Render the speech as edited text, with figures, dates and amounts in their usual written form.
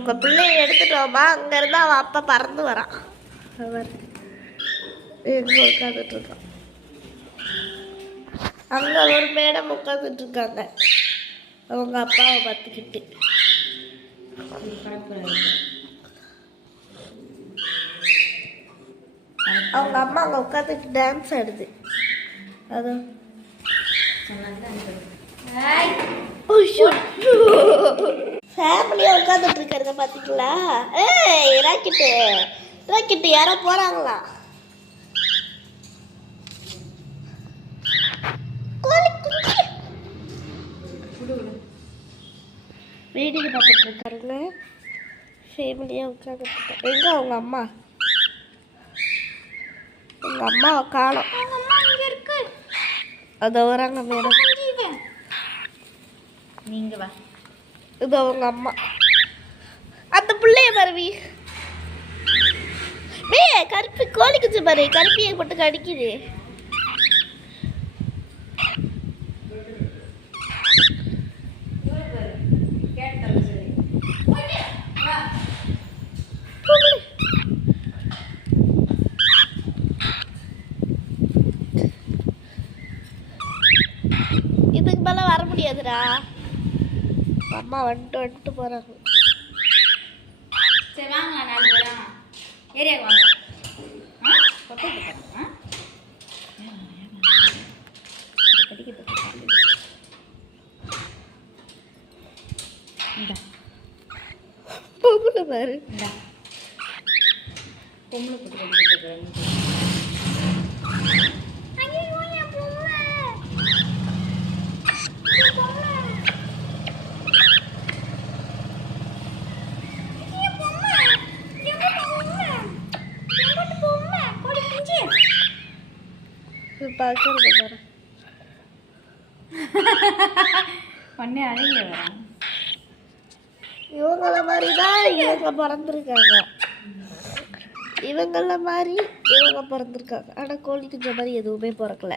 உங்க பிள்ளைய எடுத்துட்டோமா, அங்க இருந்து அவன் அப்பா பறந்து வரான். அவர் எங்க உட்காந்துட்டு இருக்கான். அங்க ஒரு மேடம் உட்காந்துட்டு இருக்காங்க, அவங்க அப்பாவை பார்த்துக்கிட்டு. அவங்க அம்மா அங்க உட்காந்துட்டு டான்ஸ் ஆடுது. அது ஃபேமிலியா உட்காந்துட்டு இருக்கிறத பாத்தீங்களா? ஏய் ராக்கெட்டு ராக்கெட்டு யாரோ போறாங்களா? வீடியோ பார்த்துட்டு இருக்காருங்க. ஃபேமிலியா உட்காந்துட்டு. எங்க அவங்க அம்மா? உங்க அம்மாவை காணோம். அதோ வராங்க மேடம். நீங்க வா. இது அவங்க அம்மா. அந்த பிள்ளைய பரவி கருப்பி கோழி குச்சி பாரு, கருப்பியை போட்டு கடிக்குது. இதுக்கு மேல வர முடியாதுடா. அம்மா வந்துட்டு போறாங்க. சரி வாங்க, 4 பேரா ஏரியாவுக்கு வாங்க. பொம்பளை பாரு, பொம்பளை போட்டு கடிக்கிட்டு. பார்க்கறது பாரு. பண்ணே அழகிய வர இவங்கள மாதிரி தான் இவங்க பிறந்திருக்காங்க. இவங்கள மாதிரி இவங்க பிறந்திருக்காங்க. ஆனால் கோழி குஞ்ச மாதிரி எதுவுமே பிறக்கல.